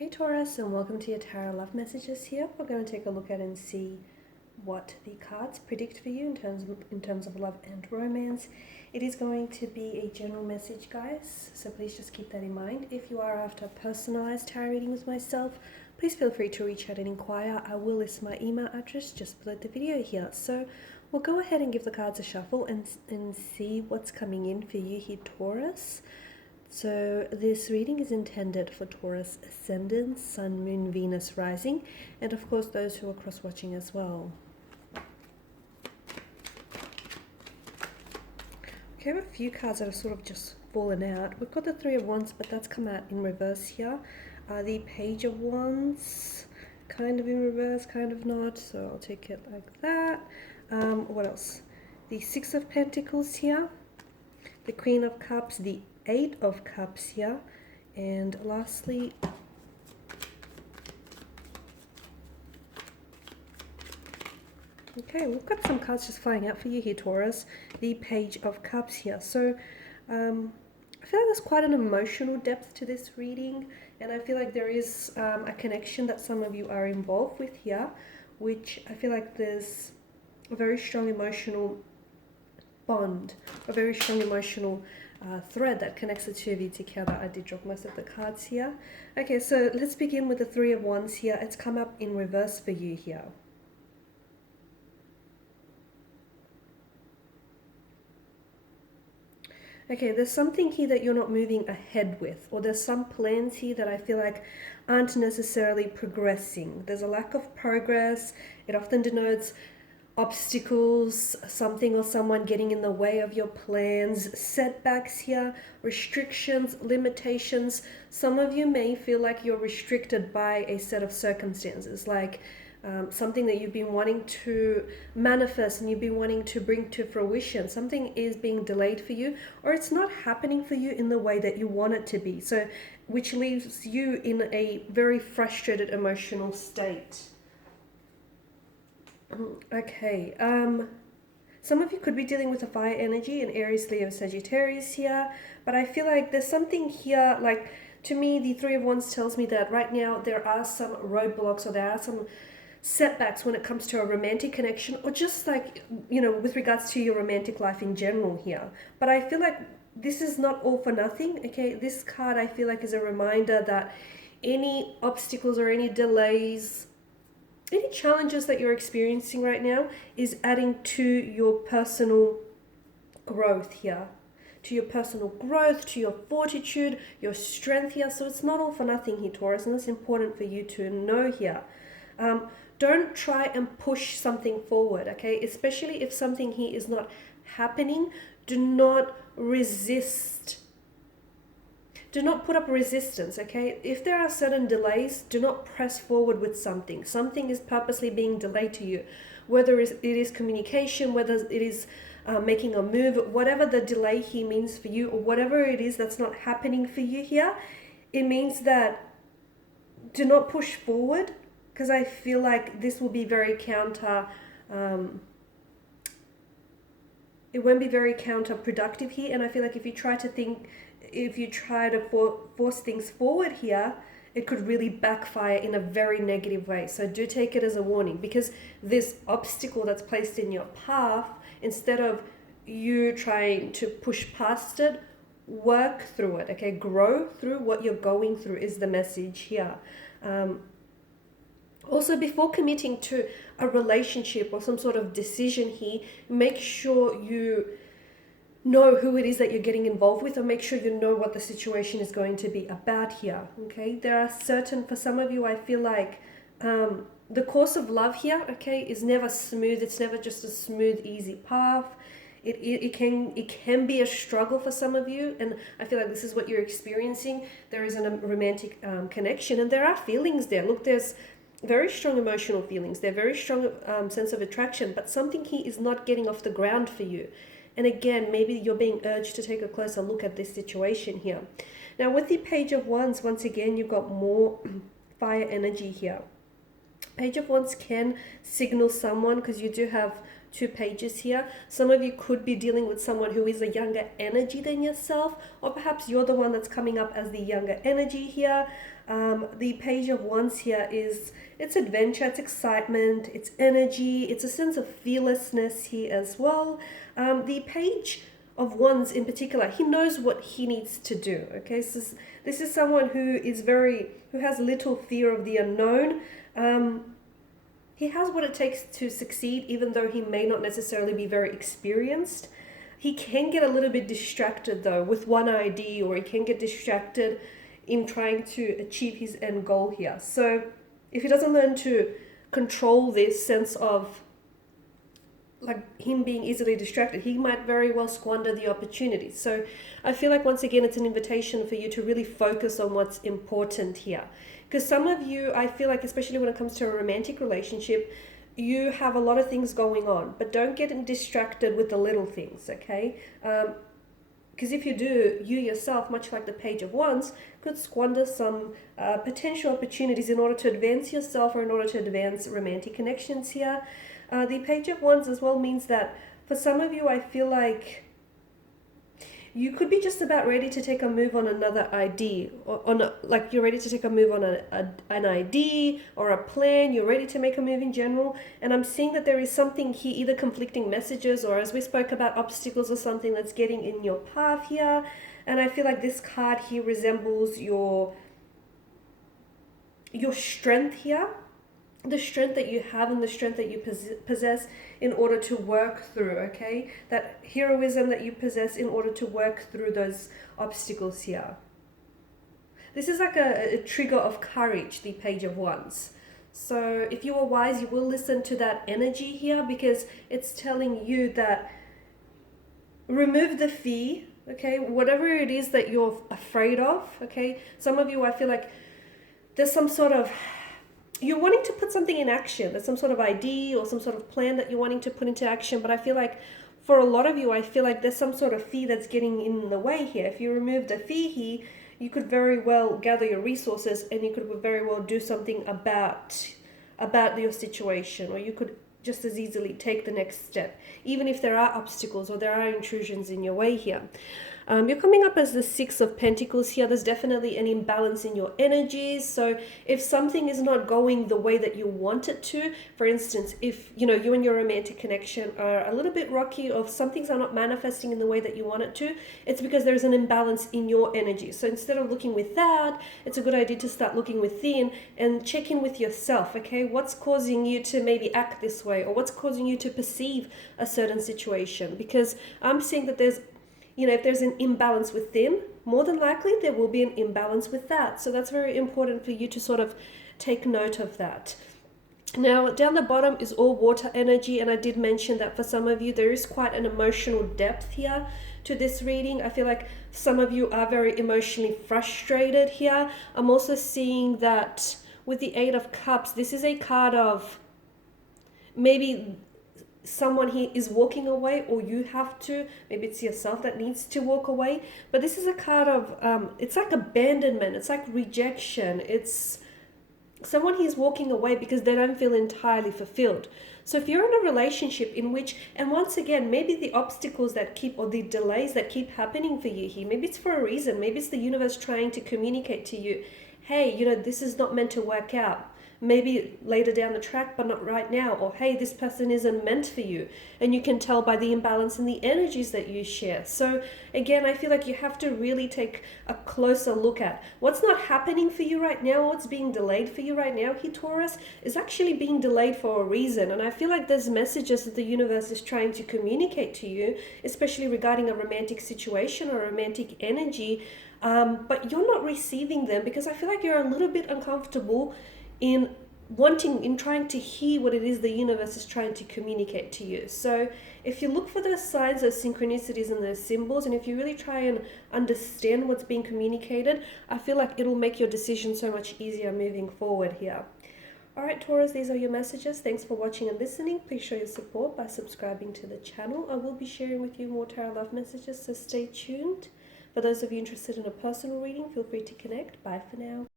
Hey Taurus, and welcome to your Tarot Love Messages here. We're going to take a look at and see what the cards predict for you in terms of love and romance. It is going to be a general message, guys, so please just keep that in mind. If you are after a personalized tarot reading with myself, please feel free to reach out and inquire. I will list my email address just below the video here. So we'll go ahead and give the cards a shuffle and see what's coming in for you here, Taurus. So this reading is intended for Taurus ascendant, Sun, Moon, Venus, rising, and of course those who are cross-watching as well. Okay, I have a few cards that have sort of just fallen out. We've got the Three of Wands, but that's come out in reverse here. The Page of Wands, kind of in reverse, kind of not, so I'll take it like that. What else? The Six of Pentacles here, the Queen of Cups, the Eight of Cups here, and lastly okay, we've got some cards just flying out for you here, Taurus. The Page of Cups here. So I feel like there's quite an emotional depth to this reading, and I feel like there is a connection that some of you are involved with here, which I feel like there's a very strong emotional bond, a very strong emotional thread that connects the two of you together. I did drop most of the cards here. Okay, so let's begin with the Three of Wands here. It's come up in reverse for you here. Okay, there's something here that you're not moving ahead with, or there's some plans here that I feel like aren't necessarily progressing. There's a lack of progress. It often denotes obstacles, something or someone getting in the way of your plans, setbacks here, restrictions, limitations. Some of you may feel like you're restricted by a set of circumstances, like something that you've been wanting to manifest and you've been wanting to bring to fruition. Something is being delayed for you, or it's not happening for you in the way that you want it to be. So, which leaves you in a very frustrated emotional state. Okay, some of you could be dealing with a fire energy in Aries, Leo, Sagittarius here, but I feel like there's something here, like, to me, the Three of Wands tells me that right now there are some roadblocks, or there are some setbacks when it comes to a romantic connection, or just like, you know, with regards to your romantic life in general here. But I feel like this is not all for nothing, okay? This card, I feel like, is a reminder that any obstacles or any delays, any challenges that you're experiencing right now is adding to your personal growth here, to your personal growth, to your fortitude, your strength here. So it's not all for nothing here, Taurus, and that's important for you to know here. Don't try and push something forward, okay? Especially if something here is not happening. Do not resist. Do not put up resistance, okay? If there are certain delays, do not press forward with something. Something is purposely being delayed to you, whether it is communication, whether it is making a move, whatever the delay here means for you, or whatever it is that's not happening for you here, it means that do not push forward, because I feel like this will be very it won't be very counterproductive here. And I feel like if you try to force things forward here, it could really backfire in a very negative way. So do take it as a warning, because this obstacle that's placed in your path, instead of you trying to push past it, work through it, okay? Grow through what you're going through is the message here. Also, before committing to a relationship or some sort of decision here, make sure you know who it is that you're getting involved with, or make sure you know what the situation is going to be about here, okay? There are certain, for some of you, I feel like the course of love here, okay, is never smooth. It's never just a smooth, easy path. It can be a struggle for some of you, and I feel like this is what you're experiencing. There is a romantic connection, and there are feelings there. Look, there's very strong emotional feelings. They're very strong sense of attraction, but something here is not getting off the ground for you. And again, maybe you're being urged to take a closer look at this situation here. Now, with the Page of Wands, once again, you've got more fire energy here. Page of Wands can signal someone, because you do have two pages here. Some of you could be dealing with someone who is a younger energy than yourself, or perhaps you're the one that's coming up as the younger energy here. The Page of Wands here is, it's adventure, it's excitement, it's energy, it's a sense of fearlessness here as well. The Page of Wands in particular, he knows what he needs to do. Okay, so this is someone who has little fear of the unknown. He has what it takes to succeed, even though he may not necessarily be very experienced. He can get a little bit distracted though with one idea, or he can get distracted in trying to achieve his end goal here. So if he doesn't learn to control this sense of like him being easily distracted, he might very well squander the opportunity. So I feel like once again, it's an invitation for you to really focus on what's important here. Because some of you, I feel like, especially when it comes to a romantic relationship, you have a lot of things going on, but don't get distracted with the little things, okay? Because if you do, you yourself, much like the Page of Wands, could squander some potential opportunities in order to advance yourself or in order to advance romantic connections here. The Page of Wands as well means that for some of you, I feel like you could be just about ready to take a move on another idea, or like you're ready to take a move on an idea or a plan. You're ready to make a move in general, and I'm seeing that there is something here, either conflicting messages, or as we spoke about, obstacles or something that's getting in your path here. And I feel like this card here resembles your strength here, the strength that you have and the strength that you possess in order to work through, okay? That heroism that you possess in order to work through those obstacles here. This is like a trigger of courage, the Page of Wands. So if you are wise, you will listen to that energy here, because it's telling you that remove the fear, okay? Whatever it is that you're afraid of, okay? Some of you, I feel like there's some sort of, you're wanting to put something in action. There's some sort of idea or some sort of plan that you're wanting to put into action. But I feel like for a lot of you, I feel like there's some sort of fear that's getting in the way here. If you remove the fear here, you could very well gather your resources and you could very well do something about your situation, or you could just as easily take the next step, even if there are obstacles or there are intrusions in your way here. You're coming up as the Six of Pentacles here. There's definitely an imbalance in your energies. So if something is not going the way that you want it to, for instance, if you and your romantic connection are a little bit rocky, or if some things are not manifesting in the way that you want it to, it's because there's an imbalance in your energy. So instead of looking with that, it's a good idea to start looking within and check in with yourself, okay? What's causing you to maybe act this way, or what's causing you to perceive a certain situation? Because I'm seeing that there's if there's an imbalance within, more than likely there will be an imbalance with that. So that's very important for you to sort of take note of that. Now, down the bottom is all water energy, and I did mention that for some of you, there is quite an emotional depth here to this reading. I feel like some of you are very emotionally frustrated here. I'm also seeing that with the Eight of Cups, this is a card of maybe someone here is walking away, or you have to, maybe it's yourself that needs to walk away. But this is a card of it's like abandonment, it's like rejection, it's someone who's walking away because they don't feel entirely fulfilled. So if you're in a relationship in which, and once again, maybe the obstacles that keep, or the delays that keep happening for you here, maybe it's for a reason, maybe it's the universe trying to communicate to you, hey, this is not meant to work out. Maybe later down the track, but not right now. Or, hey, this person isn't meant for you. And you can tell by the imbalance in the energies that you share. So again, I feel like you have to really take a closer look at what's not happening for you right now, what's being delayed for you right now, here, Taurus, is actually being delayed for a reason. And I feel like there's messages that the universe is trying to communicate to you, especially regarding a romantic situation or a romantic energy. But you're not receiving them because I feel like you're a little bit uncomfortable in trying to hear what it is the universe is trying to communicate to you. So if you look for those signs, those synchronicities and those symbols, and if you really try and understand what's being communicated, I feel like it'll make your decision so much easier moving forward here. All right, Taurus, these are your messages. Thanks for watching and listening. Please show your support by subscribing to the channel. I will be sharing with you more tarot love messages, so stay tuned. For those of you interested in a personal reading, feel free to connect. Bye for now.